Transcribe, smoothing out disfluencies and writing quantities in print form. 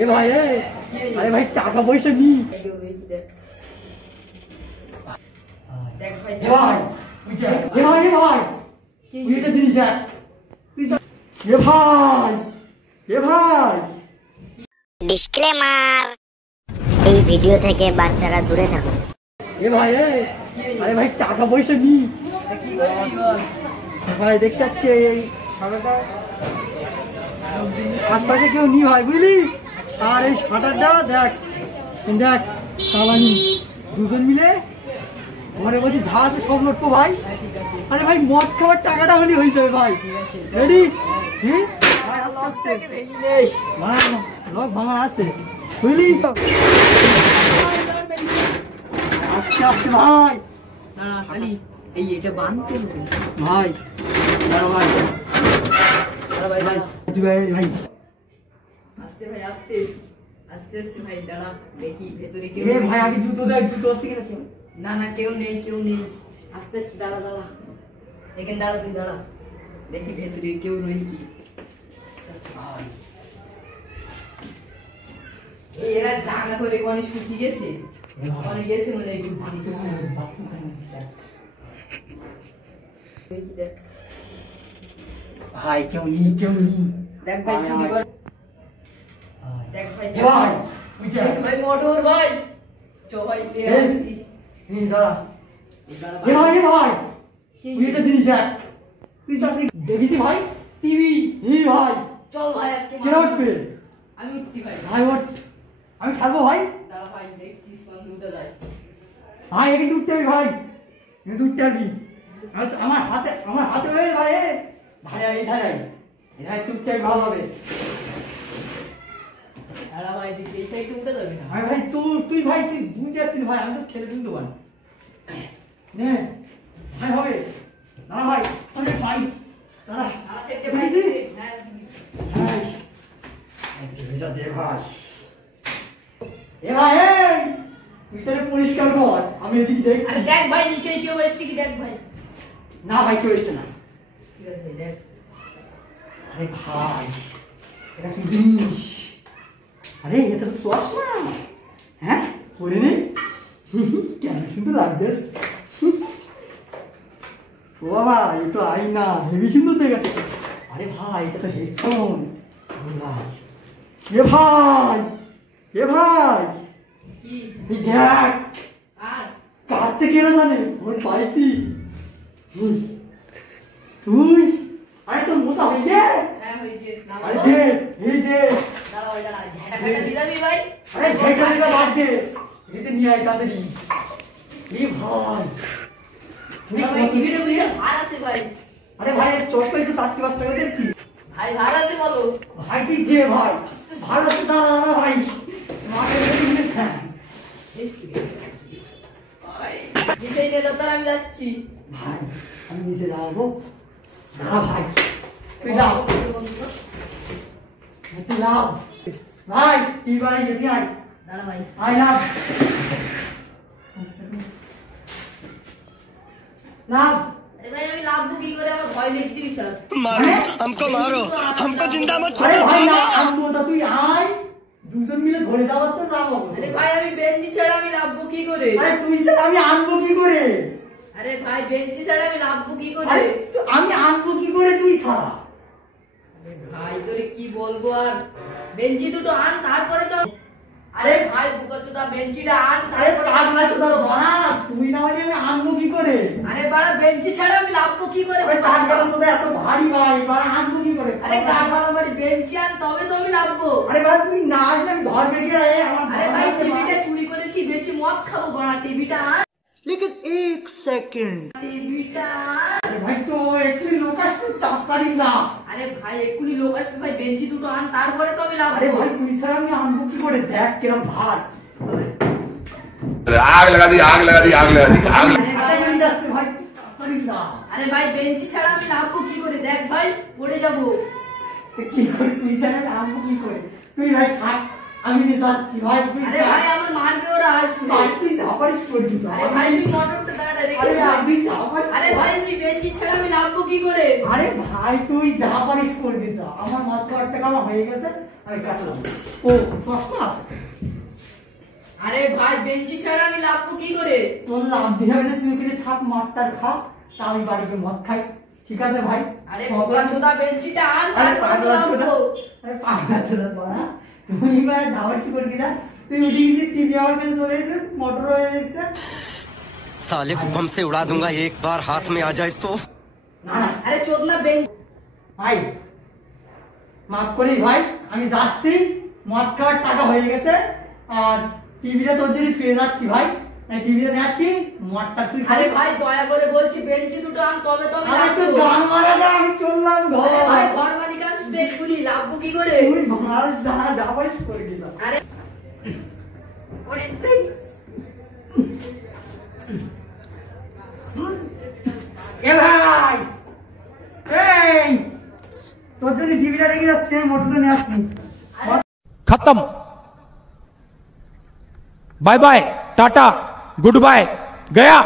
এ ভাই রে, আরে ভাই টাকা পয়সা নি। দেখ ভাই, এ ভাই এ ভাই এ ভাই তুই এটা জিনিস দেখ, তুই এ ভাই এ ভাই। ডিসক্লেমার, এই ভিডিও থেকে বাচ্চারা দূরে থাকুন। এ ভাই রে, আরে ভাই টাকা পয়সা নি। কি করবি বল ভাই দেখতে পাচ্ছি এই সাদাটা আশপাশে কেউ নি ভাই, বুঝলি? আর এই সাঁটারটা দেখ দেখ চালানি, দুজন মিলে ঘরে বলছি যা আছে সব লটকো ভাই। আরে ভাই মদ খাওয়ার টাকাটা হলে হয়ে যাবে ভাই। রেডি? হ্যাঁ ভাই আস্তে আস্তে লক ভাঙা আছে, বুঝলি? আস্তে আস্তে ভাই, দাঁড়া খালি এই এটা বাঁধতে হবে ভাই দাঁড়া ভাই, দাঁড়া ভাই, ভাই দাঁড়া ভাই আস্তে ভাই, আস্তে আস্তে আস্তে ভাই, দাঁড়া দেখি ভেতরে কেউ এ ভাই আগে জুতো দেখ, জুতো আছে কিনা কেউ? না না কেউ নেই, কেউ নেই। আস্তে আস্তে দাঁড়া, দাঁড়া এখানে দাঁড়া, তুই দাঁড়া দেখি ভেতরে কেউ নেই কি। এরা জাগা করে অনেক শুকিয়ে গেছে, অনেক গেছে মনে হয় দেখ ভাই কেউ নি, কেউ নি। দেখ ভাই কি বল, দেখ ভাই, এ ভাই দেখ ভাই মোটর ভাই, চ ভাই এই দাঁড়া। এ ভাই এ ভাই তুই এটা জিনিস দেখ, তুই তাতে দেখেছি ভাই টিভি। এই ভাই চল ভাই আজকে কে উঠবে? আমি উঠতি ভাই, ভাই ওঠ, আমি থাকবো ভাই। দাঁড়া ভাই দেখছিস কোন উঠে যায়। ভাই এখানে উঠতে হবে ভাই, এখানে উঠতে পারবি। আমার হাতে হয়ে ভাই ধারে এই ধারে এখানে উঠতে হবে ভালো হবে। দাঁড়া ভাই তুই এই সাইডে উঠে যাবি না। ভাই ভাই তুই ভাই তুই বুঝতে পারবি ভাই, আমি তো ঠেলে দিতে পারি নে ভাই হবে। দাঁড়া ভাই, আরে ভাই দাঁড়া, দাঁড়া ফেটে ভাই, দেখেছি? হ্যাঁ ভাই এটা দে ভাই। এ ভাই এই তুই তাহলে পরিষ্কার কর, আমি এদিকে দেখ। আরে দেখ ভাই নিচে কেউ এসছে কি দেখ ভাই। না ভাই কেউ এসছে না। ঠিক আছে ভাই দেখ। আরে ভাই এটা কি জিনিস? আরে এটা তো চশমা, হ্যাঁ পরে নেই কেন সুন্দর লাগবে। ও বাবা এ তো আইনা, হেভি সুন্দর দেখাচ্ছে। আরে ভাই এটা তো হেডফোন। ভাই এ ভাই এ ভাই কি এই দেখ, আর কার থেকে এরা জানে ফোন পাইছি। তুই আরে তো মশা হয়ে গে। হ্যাঁ হই যে নাম আরে দে এই দে, দাঁড়া ভাই, দাঁড়া ঝাঁটা ফেটা দি যাবি ভাই। আরে ঝেঁকা বাদ দে, এতে নিয়ে আয় তাড়াতাড়ি। এ ভাই দাঁড়া ভাই টিভিতে বুঝে ভার আছে ভাই। আরে ভাই চশমাই তো 7-5 টাকা দেখছি ভাই ভার আছে বলো। ভাই। তুই দে ভাই, ভালো তো দাঁড়া না ভাই, নিচে নিয়ে যাও, তাহলে আমি যাচ্ছি। ভাই আমি নিচে যাবো। দাঁড়া ভাই তুই লাভ, তুই লাভ ভাই, তুই বাড়াই গেছি আয় দাঁড়া ভাই, আয় লাভ। লাভ আরে ভাই আমি লাভবো কি করে, আমার ভয় লিখতে বিশাল। मारो हमको जिंदा मत আরে ভাই না আমবো তা তুই আয়, দুজন মিলে ধরে যাওয়ার তো যাবো। আরে ভাই আমি বেঞ্চি ছাড়া আমি লাভবো কি করে। আরে তুই স্যার আমি আনবো কি করে? আরে ভাই বেঞ্চি ছাড়া আমি লাভবো কি করে। আরে আমি আনবো কি করে তুই ছাড়া? ভাই তোরে কি বলবো আর, বেঞ্চি দুটো আন তারপরে তো। আরে ভাই বুকাচোদা বেঞ্চিটা আন আরে তারপরে। পাগলা চোদা বাড়া, তুই না মানে আমি আনবো কি করে? আরে বাড়া বেঞ্চি ছাড়া আমি লাভবো কি করে। আরে পাগলা চোদা এত ভারী ভাই, বাড়া আনবো কি করে? আরে গান মারামারি বেঞ্চি আন তবে তো আমি লাভবো। আরে বাড়া তুই না আসলে আমি ঘর বেরিয়ে আয় আমার। আরে ভাই টিভিটা চুরি করেছি, বেশি মদ খাবো বাড়া, টিভিটা আন। लेकिन 1 सेकंड। টিভিটা আন। আরে ভাই তো একটু লোক আসতে চাপকারি না। আরে ভাই এক্ষুনি লোক আসবে ভাই, বেঞ্চি দুটো আন তারপরে তো আমি আরে লাভবো। ভাই তুই ছাড়া আমি আনবো কি করে? দেখ কিরম ভাত। आग लगा दी आग लगा दी आग लगा दी आग আরে ভাই আমি যাচ্ছি ভাই, চাপকারি না। আরে ভাই বেঞ্চি ছাড়া আমি লাভবো কি করে, দেখ ভাই পড়ে যাবো। তো কি করে তুই ছাড়া আমি আনবো কি করে? তুই ভাই থাক, আমি নিয়ে যাচ্ছি ভাই। তুই আরে ভাই আমার মারবে ওরা আসবে। ভাই তুই যাবারিস করবি। আরে ভাই তুই মোটরটা দাঁড়া রেখে আরে যা। ভাই তুই যাবারিস। আরে ভাই তুই বেঞ্চি ছাড়া আমি লাভবো কি করে। আরে ভাই তুই যাবারিস করবি। আমার মাত্র 8 টাকা হয়ে গেছে, আমি কাটলাম। ও সস্তা আছে। আরে ভাই বেঞ্চি ছাড়া আমি লাভবো কি করে? তোর লাভ দিয়ে হবে না, তুই এখানে থাক মারটার খা, তা আমি বাড়িতে মদ খাই। ঠিক আছে ভাই? আরে বোকাচোদা বেঞ্চিটা আন, আরে তারপরে তো পাগলা চোদা, লাভবো। আরে পাগলা চোদা পড়া, তুই এবারে ঝামেলা করে কিনা, তুই উঠে গেছিস, টিভি আমার কাছে চলে এসে মোটর হয়ে গেছে। साले को बम से उड़ा दूंगा एक बार हाथ में आ जाए तो। না না আরে চোদনা বেঞ্চ ভাই মাফ করি ভাই, আমি যাচ্ছি, মদ খাওয়ার টাকা হয়ে গেছে, আর টিভিটা তোর জন্য ফিরে যাচ্ছি ভাই, টিভিটা যাচ্ছি, মদটা তুই আরে খালি। ভাই দয়া করে বলছি বেঞ্চি দুটো আন, তবে তো আমি আমি তো লাভবো। গান মারা দা, আমি চললাম আরে ভাই ঘর। ঘর মালিকান বেঞ্চগুলি লাভবো কি করে? তুই ভাড়া জানা যাবাই করে দিলাম। আরে ওরে তুই এ ভাই, এই তোর জন্য টিভিটা রেখে যাচ্ছি, মোটরটা নিয়ে আসছি। खत्म। Bye bye, tata, goodbye, गया।